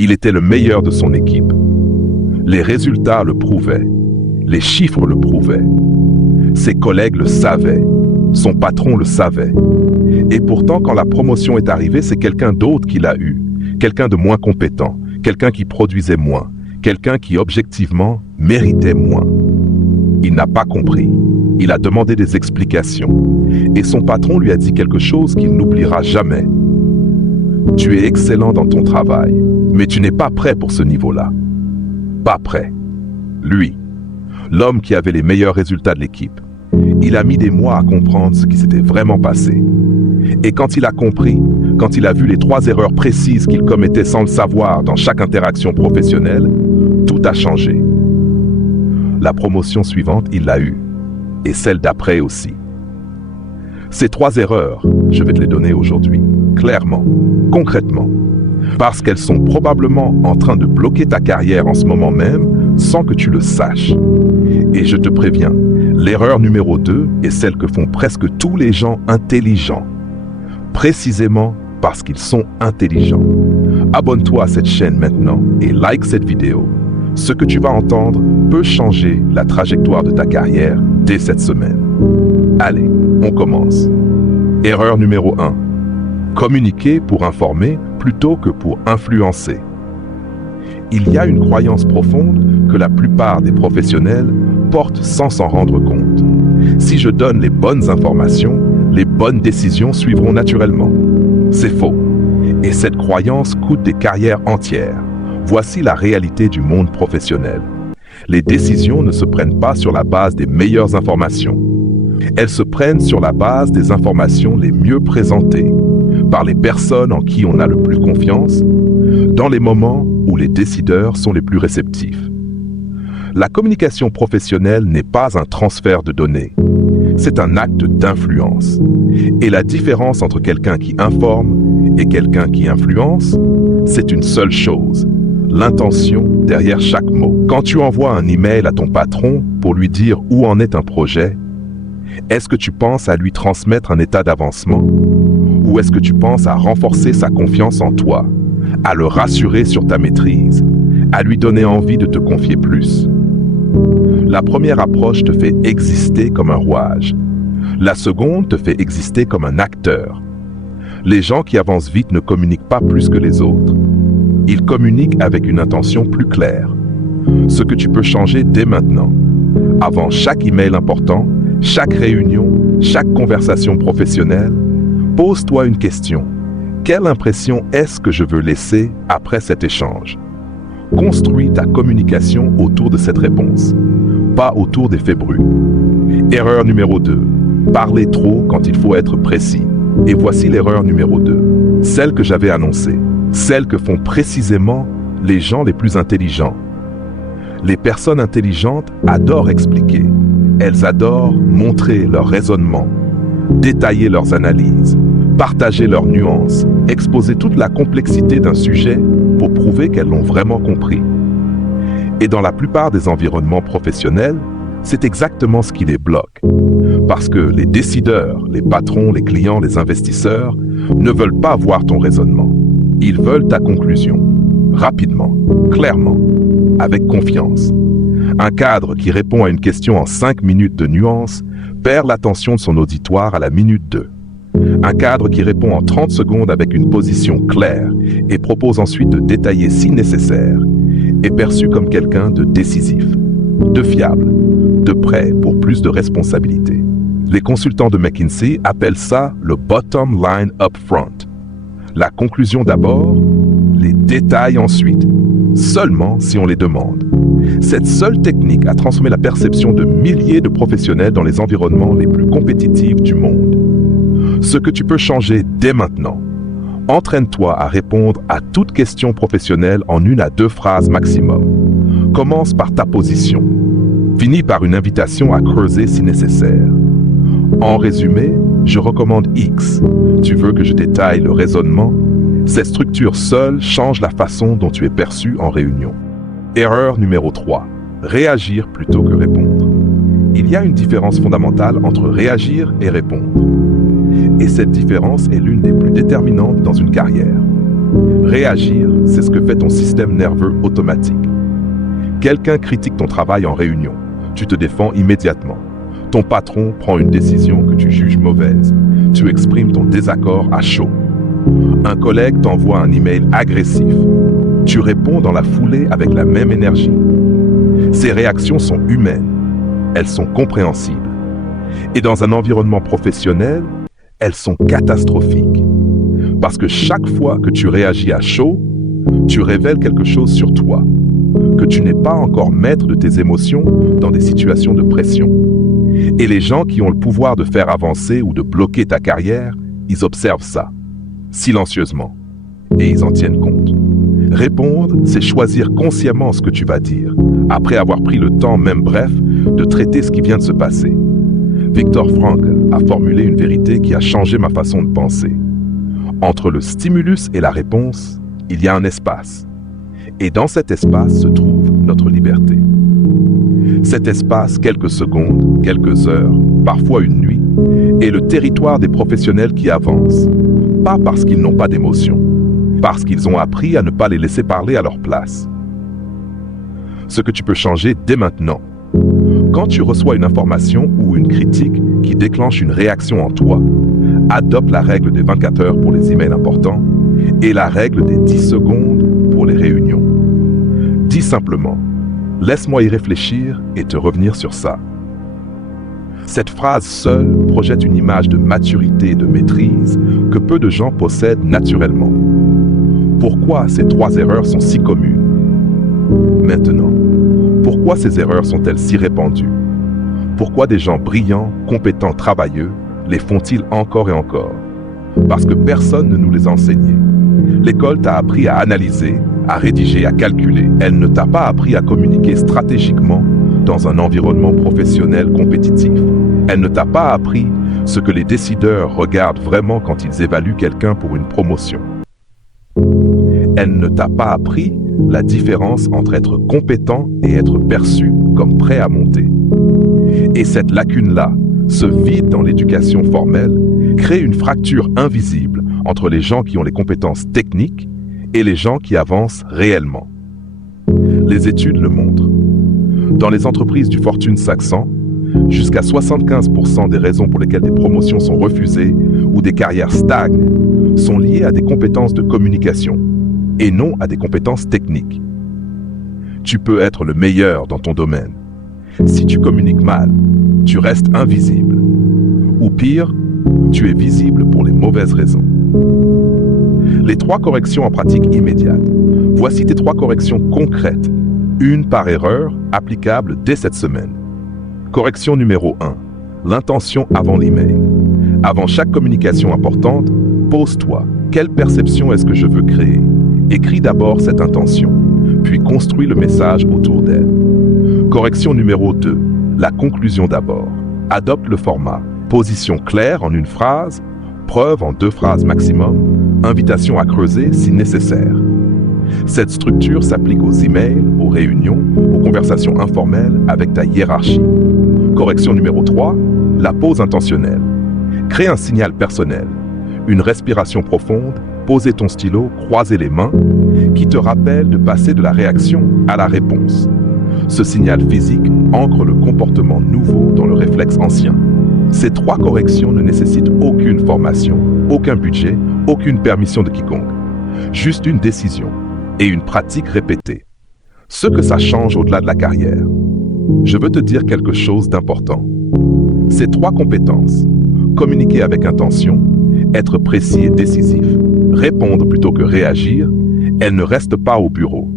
Il était le meilleur de son équipe. Les résultats le prouvaient. Les chiffres le prouvaient. Ses collègues le savaient. Son patron le savait. Et pourtant, quand la promotion est arrivée, c'est quelqu'un d'autre qui l'a eu. Quelqu'un de moins compétent. Quelqu'un qui produisait moins. Quelqu'un qui, objectivement, méritait moins. Il n'a pas compris. Il a demandé des explications. Et son patron lui a dit quelque chose qu'il n'oubliera jamais. Tu es excellent dans ton travail, mais tu n'es pas prêt pour ce niveau-là. Pas prêt. Lui, l'homme qui avait les meilleurs résultats de l'équipe, il a mis des mois à comprendre ce qui s'était vraiment passé. Et quand il a compris, quand il a vu les 3 erreurs précises qu'il commettait sans le savoir dans chaque interaction professionnelle, tout a changé. La promotion suivante, il l'a eue. Et celle d'après aussi. Ces 3 erreurs, je vais te les donner aujourd'hui, clairement, concrètement, parce qu'elles sont probablement en train de bloquer ta carrière en ce moment même, sans que tu le saches. Et je te préviens, l'erreur numéro 2 est celle que font presque tous les gens intelligents, précisément parce qu'ils sont intelligents. Abonne-toi à cette chaîne maintenant et like cette vidéo. Ce que tu vas entendre peut changer la trajectoire de ta carrière dès cette semaine. Allez, on commence. Erreur numéro 1. Communiquer pour informer plutôt que pour influencer. Il y a une croyance profonde que la plupart des professionnels portent sans s'en rendre compte. Si je donne les bonnes informations, les bonnes décisions suivront naturellement. C'est faux. Et cette croyance coûte des carrières entières. Voici la réalité du monde professionnel. Les décisions ne se prennent pas sur la base des meilleures informations. Elles se prennent sur la base des informations les mieux présentées, par les personnes en qui on a le plus confiance, dans les moments où les décideurs sont les plus réceptifs. La communication professionnelle n'est pas un transfert de données, c'est un acte d'influence. Et la différence entre quelqu'un qui informe et quelqu'un qui influence, c'est une seule chose. L'intention derrière chaque mot. Quand tu envoies un email à ton patron pour lui dire où en est un projet, est-ce que tu penses à lui transmettre un état d'avancement? Ou est-ce que tu penses à renforcer sa confiance en toi, à le rassurer sur ta maîtrise, à lui donner envie de te confier plus? La première approche te fait exister comme un rouage. La seconde te fait exister comme un acteur. Les gens qui avancent vite ne communiquent pas plus que les autres. Ils communiquent avec une intention plus claire. Ce que tu peux changer dès maintenant. Avant chaque email important, chaque réunion, chaque conversation professionnelle, pose-toi une question. Quelle impression est-ce que je veux laisser après cet échange? Construis ta communication autour de cette réponse, pas autour des faits bruts. Erreur numéro 2. Parler trop quand il faut être précis. Et voici l'erreur numéro 2. Celle que j'avais annoncée. Celle que font précisément les gens les plus intelligents. Les personnes intelligentes adorent expliquer. Elles adorent montrer leur raisonnement, détailler leurs analyses, partager leurs nuances, exposer toute la complexité d'un sujet pour prouver qu'elles l'ont vraiment compris. Et dans la plupart des environnements professionnels, c'est exactement ce qui les bloque. Parce que les décideurs, les patrons, les clients, les investisseurs ne veulent pas voir ton raisonnement. Ils veulent ta conclusion, rapidement, clairement, avec confiance. Un cadre qui répond à une question en 5 minutes de nuance perd l'attention de son auditoire à la minute 2. Un cadre qui répond en 30 secondes avec une position claire et propose ensuite de détailler si nécessaire est perçu comme quelqu'un de décisif, de fiable, de prêt pour plus de responsabilité. Les consultants de McKinsey appellent ça le bottom line up front. La conclusion d'abord, les détails ensuite, seulement si on les demande. Cette seule technique a transformé la perception de milliers de professionnels dans les environnements les plus compétitifs du monde. Ce que tu peux changer dès maintenant. Entraîne-toi à répondre à toute question professionnelle en 1 à 2 phrases maximum. Commence par ta position. Finis par une invitation à creuser si nécessaire. En résumé, je recommande X. Tu veux que je détaille le raisonnement? Cette structure seule change la façon dont tu es perçu en réunion. Erreur numéro 3. Réagir plutôt que répondre. Il y a une différence fondamentale entre réagir et répondre. Et cette différence est l'une des plus déterminantes dans une carrière. Réagir, c'est ce que fait ton système nerveux automatique. Quelqu'un critique ton travail en réunion. Tu te défends immédiatement. Ton patron prend une décision que tu juges mauvaise. Tu exprimes ton désaccord à chaud. Un collègue t'envoie un email agressif. Tu réponds dans la foulée avec la même énergie. Ces réactions sont humaines. Elles sont compréhensibles. Et dans un environnement professionnel, elles sont catastrophiques. Parce que chaque fois que tu réagis à chaud, tu révèles quelque chose sur toi, que tu n'es pas encore maître de tes émotions dans des situations de pression. Et les gens qui ont le pouvoir de faire avancer ou de bloquer ta carrière, ils observent ça, silencieusement, et ils en tiennent compte. Répondre, c'est choisir consciemment ce que tu vas dire, après avoir pris le temps, même bref, de traiter ce qui vient de se passer. Viktor Frankl a formulé une vérité qui a changé ma façon de penser. Entre le stimulus et la réponse, il y a un espace. Et dans cet espace se trouve notre liberté. Cet espace, quelques secondes, quelques heures, parfois une nuit, est le territoire des professionnels qui avancent. Pas parce qu'ils n'ont pas d'émotion, parce qu'ils ont appris à ne pas les laisser parler à leur place. Ce que tu peux changer dès maintenant. Quand tu reçois une information ou une critique qui déclenche une réaction en toi, adopte la règle des 24 heures pour les emails importants et la règle des 10 secondes pour les réunions. Dis simplement, laisse-moi y réfléchir et te revenir sur ça. Cette phrase seule projette une image de maturité et de maîtrise que peu de gens possèdent naturellement. Pourquoi ces 3 erreurs sont si communes? Maintenant, pourquoi ces erreurs sont-elles si répandues? Pourquoi des gens brillants, compétents, travailleux les font-ils encore et encore? Parce que personne ne nous les a enseignés. L'école t'a appris à analyser, à rédiger, à calculer. Elle ne t'a pas appris à communiquer stratégiquement dans un environnement professionnel compétitif. Elle ne t'a pas appris ce que les décideurs regardent vraiment quand ils évaluent quelqu'un pour une promotion. Elle ne t'a pas appris la différence entre être compétent et être perçu comme prêt à monter. Et cette lacune-là, ce vide dans l'éducation formelle, crée une fracture invisible entre les gens qui ont les compétences techniques et les gens qui avancent réellement. Les études le montrent. Dans les entreprises du Fortune 500, jusqu'à 75% des raisons pour lesquelles des promotions sont refusées ou des carrières stagnent sont liées à des compétences de communication et non à des compétences techniques. Tu peux être le meilleur dans ton domaine. Si tu communiques mal, tu restes invisible. Ou pire, tu es visible pour les mauvaises raisons. Les 3 corrections en pratique immédiate. Voici tes 3 corrections concrètes, une par erreur, applicable dès cette semaine. Correction numéro 1. L'intention avant l'email. Avant chaque communication importante, pose-toi, quelle perception est-ce que je veux créer? Écris d'abord cette intention, puis construis le message autour d'elle. Correction numéro 2. La conclusion d'abord. Adopte le format. Position claire en une phrase, preuve en 2 phrases maximum, invitation à creuser si nécessaire. Cette structure s'applique aux emails, aux réunions, aux conversations informelles avec ta hiérarchie. Correction numéro 3. La pause intentionnelle. Crée un signal personnel. Une respiration profonde, poser ton stylo, croiser les mains, qui te rappelle de passer de la réaction à la réponse. Ce signal physique ancre le comportement nouveau dans le réflexe ancien. Ces 3 corrections ne nécessitent aucune formation, aucun budget, aucune permission de quiconque. Juste une décision et une pratique répétée. Ce que ça change au-delà de la carrière. Je veux te dire quelque chose d'important. Ces 3 compétences, communiquer avec intention, être précis et décisif, répondre plutôt que réagir, elles ne restent pas au bureau.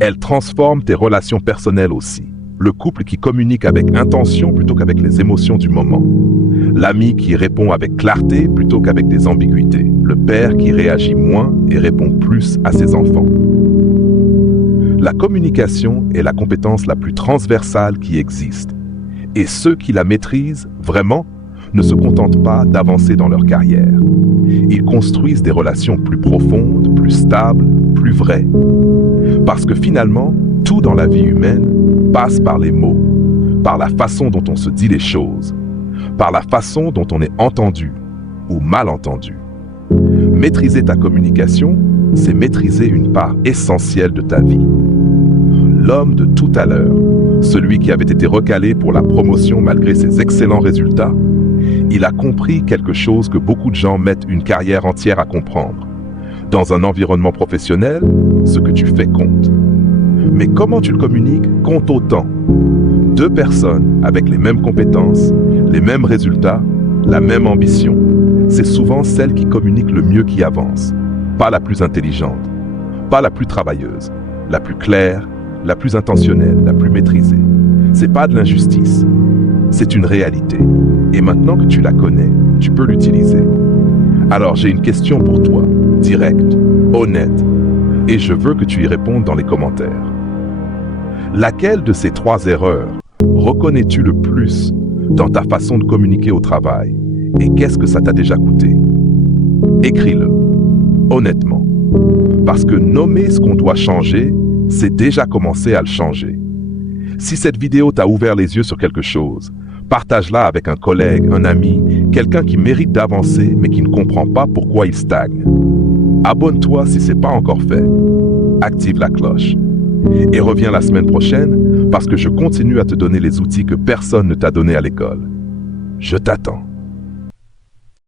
Elles transforment tes relations personnelles aussi. Le couple qui communique avec intention plutôt qu'avec les émotions du moment. L'ami qui répond avec clarté plutôt qu'avec des ambiguïtés. Le père qui réagit moins et répond plus à ses enfants. La communication est la compétence la plus transversale qui existe. Et ceux qui la maîtrisent vraiment ne se contentent pas d'avancer dans leur carrière. Ils construisent des relations plus profondes, plus stables, plus vraies. Parce que finalement, tout dans la vie humaine passe par les mots, par la façon dont on se dit les choses, par la façon dont on est entendu ou mal entendu. Maîtriser ta communication, c'est maîtriser une part essentielle de ta vie. L'homme de tout à l'heure, celui qui avait été recalé pour la promotion malgré ses excellents résultats, il a compris quelque chose que beaucoup de gens mettent une carrière entière à comprendre. Dans un environnement professionnel, ce que tu fais compte. Mais comment tu le communiques compte autant. Deux personnes avec les mêmes compétences, les mêmes résultats, la même ambition, c'est souvent celle qui communique le mieux qui avance. Pas la plus intelligente, pas la plus travailleuse, la plus claire, la plus intentionnelle, la plus maîtrisée. C'est pas de l'injustice, c'est une réalité. Et maintenant que tu la connais, tu peux l'utiliser. Alors j'ai une question pour toi, directe, honnête, et je veux que tu y répondes dans les commentaires. Laquelle de ces 3 erreurs reconnais-tu le plus dans ta façon de communiquer au travail? Et qu'est-ce que ça t'a déjà coûté? Écris-le, honnêtement. Parce que nommer ce qu'on doit changer, c'est déjà commencer à le changer. Si cette vidéo t'a ouvert les yeux sur quelque chose, partage-la avec un collègue, un ami, quelqu'un qui mérite d'avancer mais qui ne comprend pas pourquoi il stagne. Abonne-toi si ce n'est pas encore fait. Active la cloche. Et reviens la semaine prochaine parce que je continue à te donner les outils que personne ne t'a donnés à l'école. Je t'attends.